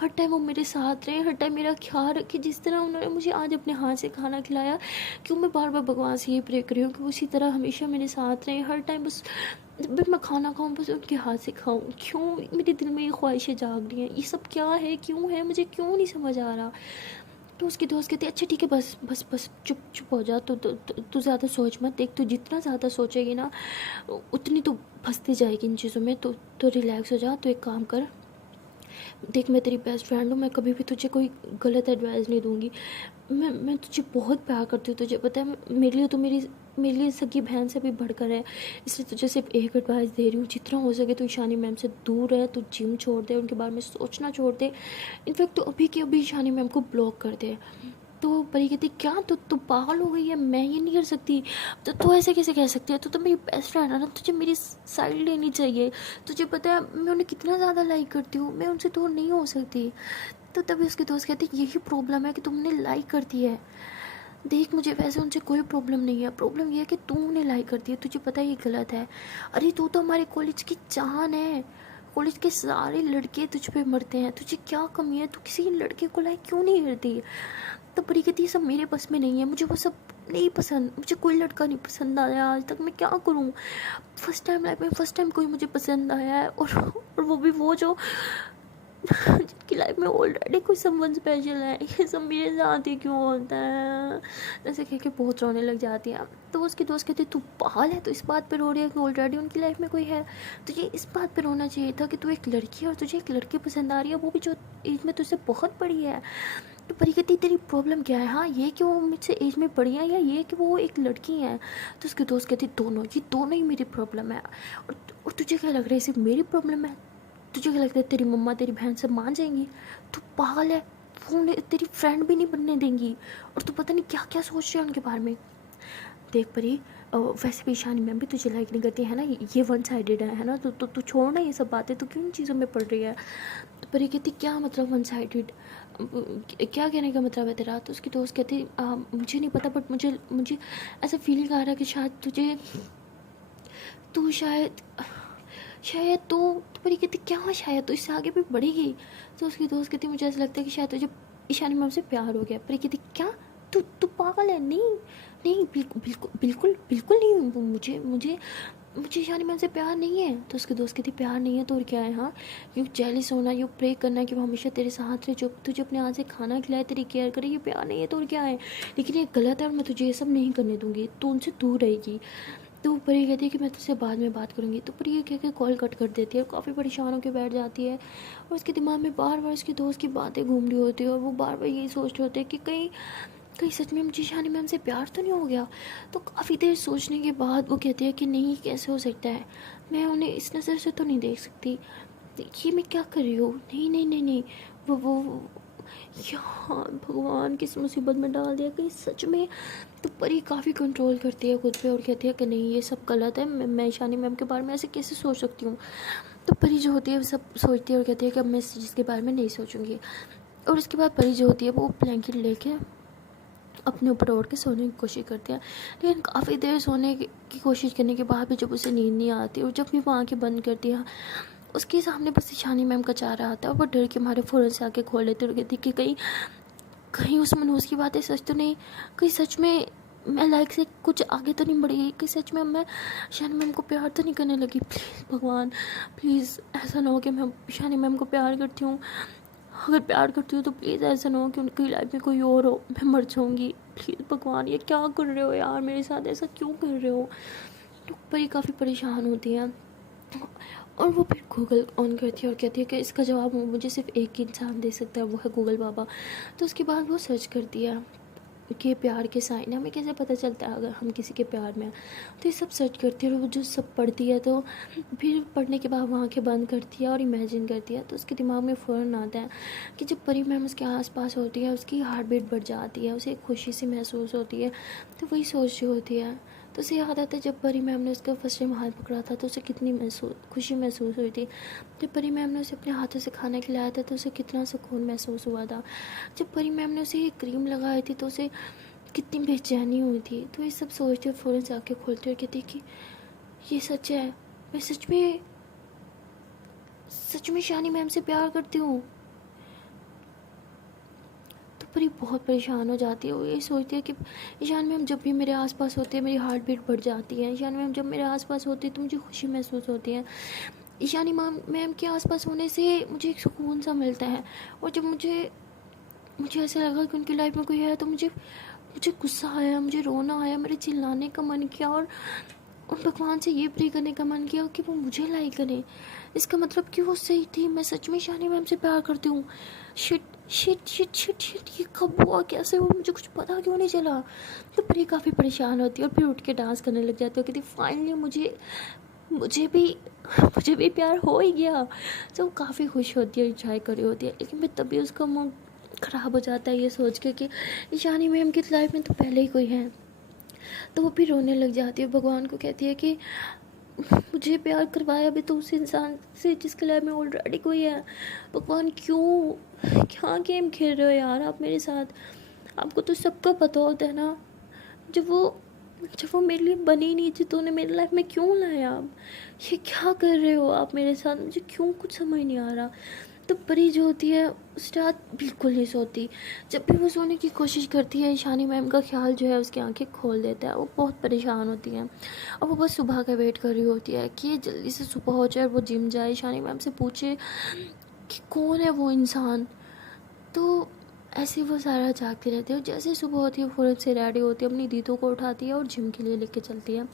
हर टाइम वो मेरे साथ रहे, हर टाइम मेरा ख्याल रखे, जिस तरह उन्होंने मुझे आज अपने हाथ से खाना खिलाया। क्यों मैं बार बार भगवान से ये प्रे कर रही हूँ कि उसी तरह हमेशा मेरे साथ रहे, हर टाइम बस जब भी मैं खाना खाऊं बस उनके हाथ से खाऊं। क्यों मेरे दिल में ये ख्वाहिशें जाग रही हैं, ये सब क्या है, क्यों है, मुझे क्यों नहीं समझ आ रहा। तो उसकी दोस्त कहती है अच्छा ठीक है, बस बस बस चुप चुप हो जा, तू ज़्यादा सोच मत। देख तू जितना ज़्यादा सोचेगी ना उतनी तू फंसती जाएगी इन चीज़ों में। तो रिलैक्स हो जा। तो एक काम कर, देख मैं तेरी बेस्ट फ्रेंड हूँ, मैं कभी भी तुझे कोई गलत एडवाइस नहीं दूंगी। मैं तुझे बहुत प्यार करती हूँ, तुझे पता है मेरे लिए तो मेरे लिए सगी बहन से भी बढ़कर है। इसलिए तुझे सिर्फ एक एडवाइस दे रही हूँ, जितना हो सके तो ईशानी मैम से दूर रहे, तो जिम छोड़ दे, उनके बारे में सोचना छोड़ दे, इनफैक्ट तो अभी के अभी ईशानी मैम को ब्लॉक कर दे। तो परी कहती क्या तू पागल हो गई है, मैं ये नहीं कर सकती। तो तू ऐसे कैसे कह सकती है, तो मेरी बेस्ट फ्रेंड है ना, तुझे मेरी साइड लेनी चाहिए। तुझे पता है मैं उन्हें कितना ज़्यादा लाइक करती हूँ, मैं उनसे दूर नहीं हो सकती। तो तभी उसकी दोस्त कहती यही प्रॉब्लम है कि तुम उन्हें लाइक करती है। देख मुझे वैसे उनसे कोई प्रॉब्लम नहीं है, प्रॉब्लम ये है कि तू उन्हें लाइक करती है, तुझे पता है ये गलत है। अरे तू तो हमारे कॉलेज की जान है, कॉलेज के सारे लड़के तुझ पे मरते हैं, तुझे क्या कमी है, तू किसी लड़के को लाइक क्यों नहीं करती। तो परी कहती ये सब मेरे बस में नहीं है, मुझे वो सब नहीं पसंद, मुझे कोई लड़का नहीं पसंद आया आज तक, मैं क्या करूँ। फर्स्ट टाइम लाइफ में फर्स्ट टाइम कोई मुझे पसंद आया है, और वो भी वो जो जिनकी लाइफ में ऑलरेडी कोई समवन स्पेशल है। ये सब मेरे साथ ही क्यों होता है, ऐसे कह के बहुत रोने लग जाती है। तो उसकी दोस्त कहती तू पागल है, तो इस बात पे रो रही है कि ऑलरेडी उनकी लाइफ में कोई है। तुझे इस बात पे रोना चाहिए था कि तू एक लड़की है और तुझे एक लड़की पसंद आ रही है, वो भी जो एज में तुझसे बहुत बड़ी है। तो परी कहती तेरी प्रॉब्लम क्या है, हाँ ये कि वो मुझसे एज में बड़ी है या ये कि वो एक लड़की है। तो उसकी दोस्त कहती दोनों, ये दोनों ही मेरी प्रॉब्लम है। और तुझे क्या लग रहा है सिर्फ मेरी प्रॉब्लम है, तुझे क्या लगता है तेरी मम्मा तेरी बहन सब मान जाएंगी। तू पागल है, वो उन्हें तेरी फ्रेंड भी नहीं बनने देंगी, और तू पता नहीं क्या क्या सोच रही है उनके बारे में। देख परी, वैसे भी ईशानी मैम भी तुझे लाइक नहीं करती है ना, ये वन साइडेड है ना, तो तू छोड़ ना ये सब बातें, तो क्यों इन चीज़ों में पड़ रही है। तो परी कहती क्या मतलब वन साइडेड, क्या कहने का मतलब है तेरा। तो उसकी दोस्त कहती मुझे नहीं पता, बट मुझे ऐसा फीलिंग आ रहा है कि शायद तू शायद तो परी कहती क्या शायद, तो इससे आगे भी बढ़ेगी। तो उसकी दोस्त कहती मुझे ऐसा लगता है कि शायद तुझे ईशानी मैम से प्यार हो गया। परी कहती क्या, तू पागल है, नहीं नहीं बिल्कुल बिल्कुल बिल्कुल बिल्कुल नहीं। मुझे मुझे ईशानी मैम से प्यार नहीं है। तो उसके दोस्त कहती प्यार नहीं है तो और क्या है, हाँ यू जेलिस होना, यू प्रे करना कि वो हमेशा तेरे साथ रहे, जो तुझे अपने हाथ से खाना खिलाए, तेरी केयर करे, ये प्यार नहीं है तो और क्या है। लेकिन ये गलत है और मैं तुझे ये सब नहीं करने दूंगी, तू उनसे दूर रहेगी। तो परी कहती है कि मैं तुझसे बाद में बात करूँगी। तो परी ये कह के कॉल कट कर देती है और काफ़ी परेशान होकर बैठ जाती है। और उसके दिमाग में बार बार उसके दोस्त की बातें घूम रही होती है और वो बार बार यही सोच रहे होते हैं कि कहीं कहीं सच में मुझे ईशानी मैम से प्यार तो नहीं हो गया। तो काफ़ी देर सोचने के बाद वो कहती है कि नहीं, कैसे हो सकता है, मैं उन्हें इस नज़र से तो नहीं देख सकती, देखिए मैं क्या कर रही हूँ, नहीं नहीं नहीं नहीं, वो यहाँ भगवान किस मुसीबत में डाल दिया कहीं सच में। तो परी काफ़ी कंट्रोल करती है खुद पे और कहती है कि नहीं ये सब गलत है, मैं ईशानी मैम के बारे में ऐसे कैसे सोच सकती हूँ। तो परी जो होती है वो सब सोचती है और कहती है कि अब मैं इस चीज़ के बारे में नहीं सोचूंगी। और उसके बाद परी जो होती है वो ब्लैंकेट लेके अपने ऊपर ओढ़ के सोने की कोशिश करती है। लेकिन काफ़ी देर सोने की कोशिश करने के बाद भी जब उसे नींद नहीं आती और जब भी वो आँखें बंद करती है, उसके सामने बस ईशानी मैम का चेहरा आता है और वो डर के मारे फ़ौरन से आके खोल लेती और कहती कि कहीं कहीं उस मनहूस की बातें सच तो नहीं, कहीं सच में मैं लाइक से कुछ आगे तो नहीं बढ़ी गई, कि सच में मैं ईशानी मैम को प्यार तो नहीं करने लगी। प्लीज़ भगवान, प्लीज़ ऐसा ना हो कि मैं ईशानी मैम को प्यार करती हूँ, अगर प्यार करती हूँ तो प्लीज़ ऐसा ना हो कि उनकी लाइफ में कोई और हो, मैं मर जाऊँगी। प्लीज़ भगवान, ये क्या कर रहे हो यार मेरे साथ, ऐसा क्यों कर रहे हो। तो परी काफ़ी परेशान होती है और वो फिर गूगल ऑन करती है और कहती है कि इसका जवाब मुझे सिर्फ एक ही इंसान दे सकता है, वो है गूगल बाबा। तो उसके बाद वो सर्च करती है कि प्यार के साइन हमें कैसे पता चलता है अगर हम किसी के प्यार में हैं। तो ये सब सर्च करती है और वो जो सब पढ़ती है तो फिर पढ़ने के बाद वो आँखें बंद करती है और इमेजिन करती है। तो उसके दिमाग में फ़ौरन आता है कि जब परी मैम उसके आसपास होती है उसकी हार्ट बीट बढ़ जाती है, उसे एक खुशी सी महसूस होती है। तो वही सोच रही होती है। तो उसे याद आता है जब परी मैम ने उसका फर्स्ट टाइम हाथ पकड़ा था तो उसे कितनी खुशी महसूस हुई थी। जब परी मैम ने उसे अपने हाथों से खाना खिलाया था तो उसे कितना सुकून महसूस हुआ था। जब परी मैम ने उसे क्रीम लगाई थी तो उसे कितनी बेचैनी हुई थी। तो ये सब सोचते हुए फ़ौरन से आँखें खोलते हुए कहती कि ये सच है, मैं सच में ईशानी मैम से प्यार करती हूँ। तो परी बहुत परेशान हो जाती है। वो ये सोचती है कि ईशान मैम जब भी मेरे आसपास होती है मेरी हार्ट बीट बढ़ जाती है, ईशान मैम जब मेरे आसपास होती है तो मुझे खुशी महसूस होती है, ईशानी मैम के आसपास होने से मुझे एक सुकून सा मिलता है। और जब मुझे मुझे ऐसा लगा कि उनकी लाइफ में कोई है तो मुझे मुझे गुस्सा आया, मुझे रोना आया, मेरे चिल्लाने का मन किया और भगवान से ये प्रे करने का मन किया कि वो मुझे लाइक करे। इसका मतलब कि वो सही थी, मैं सच में ईशानी मैम से प्यार करती हूँ। Shit shit shit shit shit, ये कब हुआ, कैसे हुआ, मुझे कुछ पता क्यों नहीं चला। तो परी काफ़ी परेशान होती है और फिर उठ के डांस करने लग जाती है, कहती फाइनली मुझे भी मुझे भी प्यार हो ही गया। तो वो काफ़ी खुश होती है, इंजॉय कर रही होती है। लेकिन फिर तभी उसका मूड ख़राब हो जाता है ये सोच के कि ईशानी मैम की लाइफ में तो पहले ही कोई है। तो वो भी रोने लग जाती है, भगवान को कहती है कि मुझे प्यार करवाया भी तो उस इंसान से जिसके लाइफ में ऑलरेडी कोई है। भगवान क्यों, क्या गेम खेल रहे हो यार आप मेरे साथ। आपको तो सबका पता होता है ना, जब वो मेरे लिए बनी नहीं थी तो उन्हें मेरी लाइफ में क्यों लाया। आप ये क्या कर रहे हो आप मेरे साथ, मुझे क्यों कुछ समझ नहीं आ रहा। तो परी जो होती है उस रात बिल्कुल नहीं सोती। जब भी वो सोने की कोशिश करती है ईशानी मैम का ख्याल जो है उसकी आंखें खोल देता है। वो बहुत परेशान होती हैं और वो बस सुबह का वेट कर रही होती है कि जल्दी से सुबह हो जाए और वो जिम जाए, ईशानी मैम से पूछे कि कौन है वो इंसान। तो ऐसे वो सारा जागती रहती है और जैसे सुबह होती है फ़ौरन से रेडी होती है, अपनी दीदों को उठाती है और जिम के लिए लेके चलती है।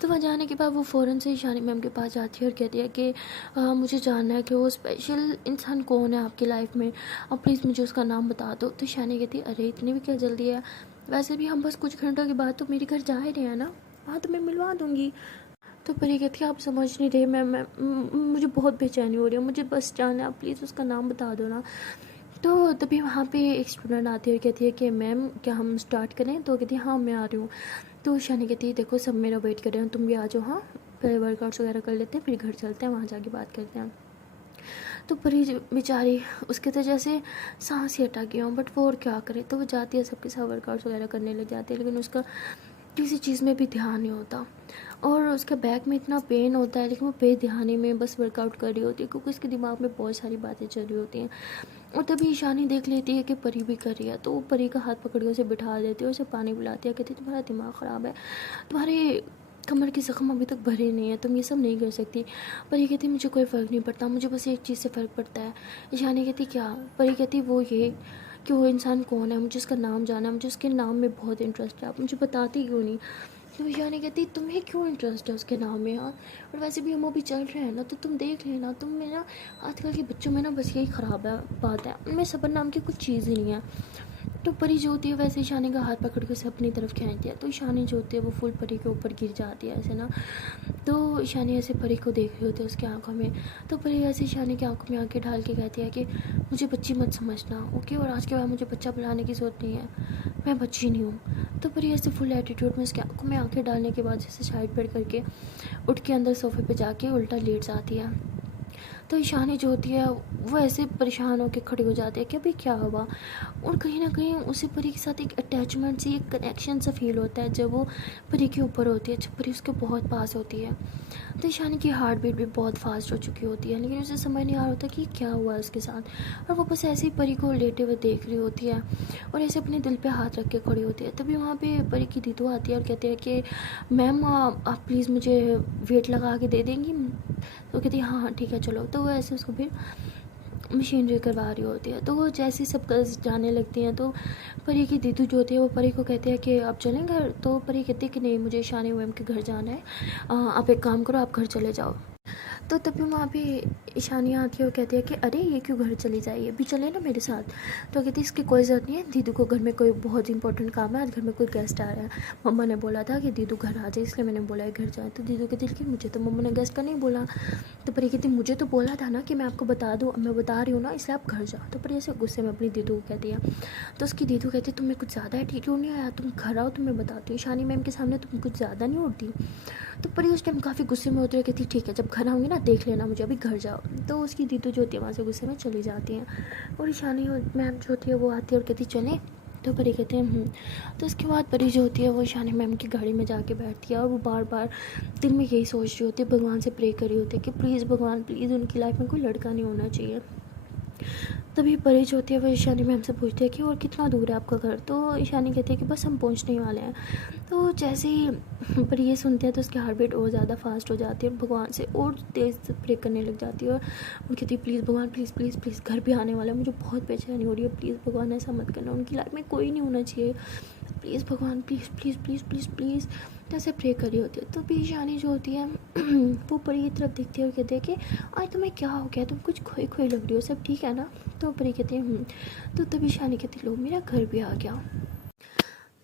तो वहाँ जाने के बाद वो फ़ौरन से ईशानी मैम के पास जाती है और कहती है कि मुझे जानना है कि वो स्पेशल इंसान कौन है आपकी लाइफ में, और प्लीज़ मुझे उसका नाम बता दो। तो ईशानी कहती है अरे इतनी भी क्या जल्दी है, वैसे भी हम बस कुछ घंटों के बाद तो मेरे घर जा ही रहे हैं ना, वहाँ तो मैं मिलवा दूँगी। तो परी कहती है आप समझ नहीं रहे, मैं मुझे बहुत बेचैनी हो रही है, मुझे बस जाना है, आप प्लीज़ उसका नाम बता दो ना। तो तभी वहाँ पे एक स्टूडेंट आती है और कहती है कि मैम क्या हम स्टार्ट करें। तो कहती है हाँ मैं आ रही हूँ। तो शानी कहती है देखो सब मेरा वेट कर रहे हैं, तुम भी आ जाओ, हाँ पहले वर्कआउट्स वगैरह कर लेते हैं फिर घर चलते हैं, वहाँ जाके बात करते हैं। तो परी बेचारी उसके तो जैसे सांस ही अटक गया हूँ, बट वो और क्या करे। तो वो जाती है सबके साथ वर्कआउट्स वगैरह करने लग जाती है, लेकिन उसका किसी चीज़ में भी ध्यान नहीं होता और उसका बैक में इतना पेन होता है, लेकिन वो बेध्यानी में बस वर्कआउट कर रही होती है क्योंकि उसके दिमाग में बहुत सारी बातें चल रही होती हैं। और तभी ईशानी देख लेती है कि परी भी कर रही है, तो वो परी का हाथ पकड़ के उसे बिठा देती है, उसे पानी पिलाती है, कहती है तुम्हारा दिमाग ख़राब है, तुम्हारे कमर के ज़ख्म अभी तक भरे नहीं है, तुम ये सब नहीं कर सकती। पर ये कहती मुझे कोई फ़र्क नहीं पड़ता, मुझे बस एक चीज़ से फ़र्क पड़ता है। ईशानी कहती क्या? पर ये कहती वो ये कि वो इंसान कौन है, मुझे उसका नाम जानना है, मुझे उसके नाम में बहुत इंटरेस्ट है, आप मुझे बताती क्यों नहीं? तो ईशानी कहती तुम्हें क्यों इंटरेस्ट है उसके नाम में यार? और वैसे भी हम अभी चल रहे हैं ना, तो तुम देख लेना, तुम में ना आजकल के बच्चों में ना बस यही ख़राब है बात है, उनमें सबर नाम की कुछ चीज़ ही नहीं है। तो परी जो होती है वैसे ईशानी का हाथ पकड़ के उसे अपनी तरफ खींच दिया, तो ईशानी जो होती है वो फुल परी के ऊपर गिर जाती है ऐसे ना। तो ईशानी ऐसे परी को देख रही होती है उसकी आंखों में। तो परी ऐसे ईशानी की आंखों में आंखें डाल के कहती है कि मुझे बच्ची मत समझना, ओके, और आज के बाद मुझे बच्चा बुलाने की ज़रूरत नहीं है, मैं बच्ची नहीं हूँ। तो परी ऐसे फुल एटीट्यूड में उसकी आंखों में आंखें डालने के बाद जैसे साइड पर करके उठ के अंदर सोफे पे जाके उल्टा लेट जाती है। तो ईशानी जो होती है वो ऐसे परेशान होकर खड़ी हो जाती है कि अभी क्या हुआ। और कहीं ना कहीं उसे परी के साथ एक अटैचमेंट सी, एक कनेक्शन सा फील होता है जब वो परी के ऊपर होती है, जब परी उसके बहुत पास होती है। तो ईशानी की हार्ट बीट भी बहुत फास्ट हो चुकी होती है, लेकिन उसे समझ नहीं आ रहा होता कि क्या हुआ है उसके साथ। और वो बस ऐसे ही परी को लेटे हुए देख रही होती है और ऐसे अपने दिल पे हाथ रख के खड़ी होती है। तभी वहाँ पे परी की दीदू आती है और कहती है कि मैम आप प्लीज़ मुझे वेट लगा के दे देंगी? तो कहती है हाँ हाँ ठीक है चलो। तो वो ऐसे उसको फिर मशीनरी करवा रही होती है। तो वो जैसे ही सब गर्ल्स जाने लगती हैं तो परी की दीदू जो होती है वो परी को कहते हैं कि आप चलें घर? तो परी कहती है कि नहीं, मुझे शानी मैम के घर जाना है, आप एक काम करो, आप घर चले जाओ। तो तभी वहाँ पे ईशानिया आती है और कहती है कि अरे ये क्यों घर चली जाइए, अभी चले ना मेरे साथ। तो कहती है इसकी कोई ज़रूरत नहीं है, दीदू को घर में कोई बहुत इंपॉर्टेंट काम है, आज घर में कोई गेस्ट आ रहा है, मम्मा ने बोला था कि दीदू घर आ जाए, इसलिए मैंने बोला है घर जाए। तो दीदू कहती लेकिन मुझे तो मम्मा ने गेस्ट का नहीं बोला। तो परी कहती मुझे तो बोला था ना कि मैं आपको बता दूँ, अब मैं बता रही हूँ ना, इसलिए आप घर जाओ। तो परी ऐसे गुस्से में अपनी दीदू को कहती है। तो उसकी दीदू कहती है तुम्हें कुछ ज़्यादा एटीट्यूड नहीं आया, तुम घर आओ, तुम्हें बताती हूँ, शानी मैम के सामने तुम कुछ ज़्यादा नहीं उड़ती। तो परी उस टाइम काफ़ी गुस्से में होती है, कहती ठीक है जब घर आऊँगी ना देख लेना मुझे, अभी घर जाओ। तो उसकी दीदू जो होती है वहाँ से गुस्से में चली जाती हैं और ईशानी मैम जो होती है वो आती है और कहती चलें? तो परी कहते हैं। तो उसके बाद परी जो होती है वो ईशानी मैम की गाड़ी में जाके बैठती है और वो बार बार दिल में यही सोच रही होती है, भगवान से प्रे कर रही होती है कि प्लीज़ भगवान प्लीज़ उनकी लाइफ में कोई लड़का नहीं होना चाहिए। तभी परी जो होती है वो ईशानी मैम से पूछती है कि और कितना दूर है आपका घर? तो ईशानी कहती है कि बस हम पहुंचने ही वाले हैं। तो जैसे ही परी ये सुनते हैं तो उसकी हार्ट बीट और ज़्यादा फास्ट हो जाती है और भगवान से और तेज़ प्रे करने लग जाती है और उनकी कहती है प्लीज़ भगवान प्लीज़ प्लीज़ प्लीज़ घर भी आने वाला है, मुझे बहुत बेचैनी हो रही है, प्लीज़ भगवान ऐसा मत करना, उनकी लाइफ में कोई नहीं होना चाहिए, प्लीज़ भगवान please please please please please. तो ऐसे प्रे करी होती है। तो भी ईशानी जो होती है वो परी की तरफ देखती है और कहती है कि आज तुम्हें क्या हो गया, तुम कुछ खोई खोई लग रही हो, सब ठीक है ना? तो परी कहती है। तो तभी ईशानी कहती लो मेरा घर भी आ गया।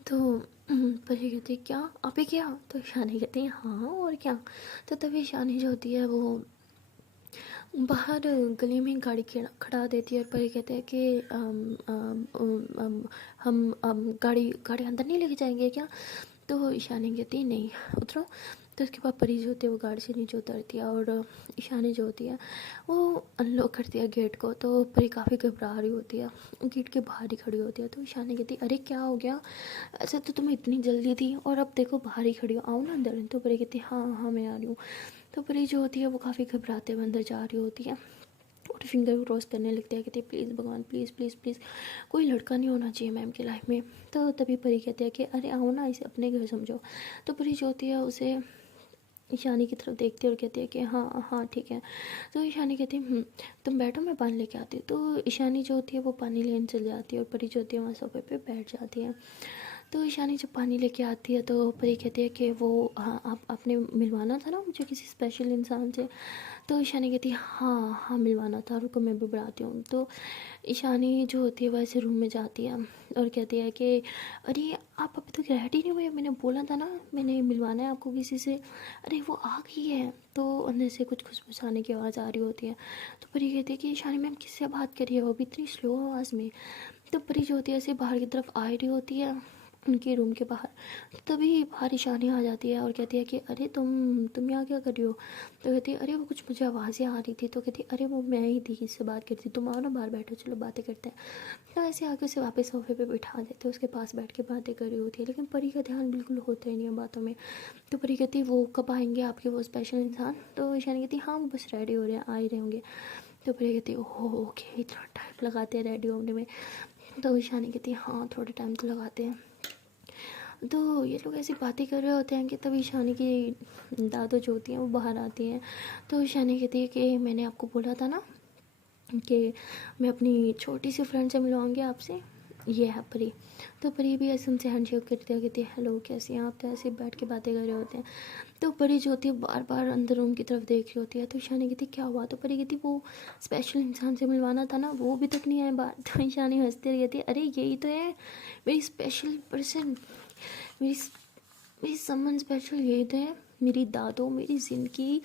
तो परी कहती है क्या आप ही क्या? तो ईशानी कहती है हाँ और क्या। तो तभी ईशानी जो होती है वो बाहर गली में गाड़ी खड़ा देती है और परी कहते हैं कि हम गाड़ी गाड़ी अंदर नहीं लेके जाएंगे क्या? तो ईशानी कहती है नहीं उतरो। तो उसके बाद परी जो होती है वो गाड़ी से नीचे उतरती है और ईशानी जो होती है वो अनलॉक करती है गेट को। तो परी काफ़ी घबरा रही होती है, गेट के बाहर ही खड़ी होती है। तो ईशानी कहती है अरे क्या हो गया, ऐसे तो तुम्हें इतनी जल्दी थी और अब देखो बाहर ही खड़ी हो, आओ ना अंदर। तो परी कहती है हाँ हाँ मैं आ रही हूँ। तो परी जो होती है वो काफ़ी घबराते हुए अंदर जा रही होती है और फिंगर क्रॉस करने लगती है, कहती है प्लीज़ भगवान प्लीज़ प्लीज़ प्लीज़ कोई लड़का नहीं होना चाहिए मैम की लाइफ में। तो तभी परी कहती है कि अरे आओ ना, इसे अपने घर समझो। तो परी जो होती है उसे ईशानी की तरफ देखती है और कहती है कि हाँ हाँ ठीक है। तो ईशानी कहती है तुम बैठो मैं पानी लेके आती हूँ। तो ईशानी जो होती है वो पानी लेने चल जाती है और परी जो होती है वहाँ सोफे पे बैठ जाती है। तो ईशानी जब पानी लेके आती है तो परी कहती है कि वो हाँ आपने मिलवाना था ना मुझे किसी स्पेशल इंसान से। तो ईशानी कहती है हाँ हाँ मिलवाना था, रुको मैं भी बढ़ाती हूँ। तो ईशानी जो होती है वह ऐसे रूम में जाती है और कहती है कि अरे आप अभी तक रेडी नहीं हुए, मैंने बोला था ना मैंने मिलवाना है आपको किसी से, अरे वो आ गई है। तो अंदर से कुछ खुशबुसाने की आवाज़ आ रही होती है। तो परी कहती है कि ईशानी मैम किससे बात कर रही है वो भी इतनी स्लो आवाज़ में। तो परी जो होती है ऐसे बाहर की तरफ आ रही होती है उनके रूम के बाहर। तभी बाहर ईशानी आ जाती है और कहती है कि अरे तुम यहाँ क्या कर रही हो? तो कहती है अरे वो कुछ मुझे आवाज़ें आ रही थी। तो कहती है अरे वो मैं ही थी, किससे बात करती, तुम आओ ना बाहर बैठो चलो बातें करते हैं। तो ऐसे आके उसे वापस सोफे पे बिठा देते, उसके पास बैठ के बातें कर रही होती है, लेकिन परी का ध्यान बिल्कुल होता ही नहीं है बातों में। तो परी कहती है वो कब आएंगे आपके वो स्पेशल इंसान? तो ईशानी कहती है हाँ वो बस रेडी हो रहे हैं, आ ही रहे होंगे। तो परी कहती है ओह ओके इतना टाइम लगाते हैं रेडी होने में? तो ईशानी कहती है हाँ थोड़ा टाइम तो लगाते हैं। तो ये लोग ऐसी बातें कर रहे होते हैं कि तभी शानी की दादो जो होती हैं वो बाहर आती हैं। तो शानी कहती है कि मैंने आपको बोला था ना कि मैं अपनी छोटी सी फ्रेंड से मिलवाऊंगी आपसे, ये है परी। तो परी भी ऐसे उनसे हैंडशेक करती है, कहती है हेलो कैसी हैं आप। तो ऐसे बैठ के बातें कर रहे होते हैं। तो परी जो होती है बार बार अंदर रूम की तरफ देख रही होती है। तो ईशानी कहती क्या हुआ। तो परी कहती वो स्पेशल इंसान से मिलवाना था ना, वो भी तक नहीं आए बाहर। तो ईशानी हंसती रही कहती अरे यही तो है मेरी स्पेशल पर्सन, मेरी मेरी समन स्पेशल, यही तो है मेरी दादो, मेरी ज़िंदगी,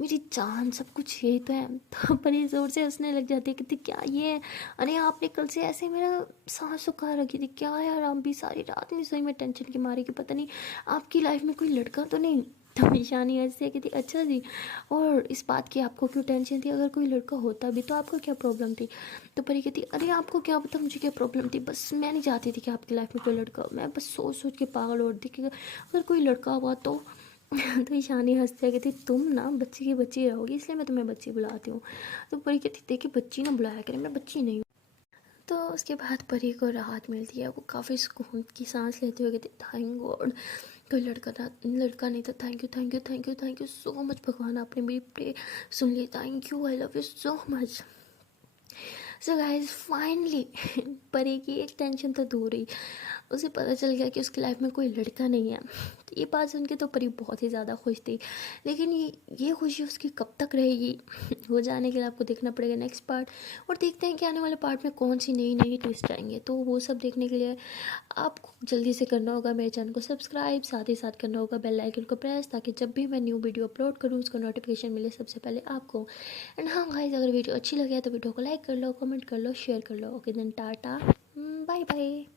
मेरी जान, सब कुछ यही तो है। तो परी ज़ोर से हंसने लग जाती है, कहती क्या ये है। अरे आपने कल से ऐसे मेरा सांस सुखा रखी थी क्या यार, आप भी सारी रात नहीं सोई मैं टेंशन की मारी कि पता नहीं आपकी लाइफ में कोई लड़का तो नहीं। तो ईशानी हंसती है, कहती अच्छा जी, और इस बात की आपको क्यों टेंशन थी, अगर कोई लड़का होता भी तो आपको क्या प्रॉब्लम थी। तो परी कहती अरे आपको क्या पता मुझे क्या प्रॉब्लम थी, बस मैं नहीं चाहती थी कि आपकी लाइफ में कोई लड़का हो, मैं बस सोच सोच के पागल हो रही थी कि अगर कोई लड़का हुआ तो। तो ईशानी हंसते कहती तुम ना बच्ची की बच्ची रहोगी, इसलिए मैं तुम्हें बच्ची बुलाती हूँ। तो परी कहती देखिए बच्ची ना बुलाया करें, मैं बच्ची नहीं हूँ। तो उसके बाद परी को राहत मिलती है, वो काफ़ी सुकून की सांस लेते हुए कहती थैंक गॉड कोई लड़का था, लड़का नहीं था, thank you thank you thank you thank you so much भगवान, आपने मेरी प्रे सुन ली, thank you, I love you so much. So guys finally Pari की एक टेंशन तो दूर हुई, उसे पता चल गया कि उसकी लाइफ में कोई लड़का नहीं है। तो ये बात सुन के तो परी बहुत ही ज़्यादा खुश थी, लेकिन ये खुशी उसकी कब तक रहेगी वो जाने के लिए आपको देखना पड़ेगा नेक्स्ट पार्ट। और देखते हैं कि आने वाले पार्ट में कौन सी नई नई ट्विस्ट आएंगे। तो वो सब देखने के लिए आपको जल्दी से करना होगा मेरे चैनल को सब्सक्राइब, साथ ही साथ करना होगा बेल आइकन को प्रेस, ताकि जब भी मैं न्यू वीडियो अपलोड करूँ उसका नोटिफिकेशन मिले सबसे पहले आपको। एंड हाँ गाइस, अगर वीडियो अच्छी लगे तो वीडियो को लाइक कर लो, कमेंट कर लो, शेयर कर लो। Okay then tata, bye bye.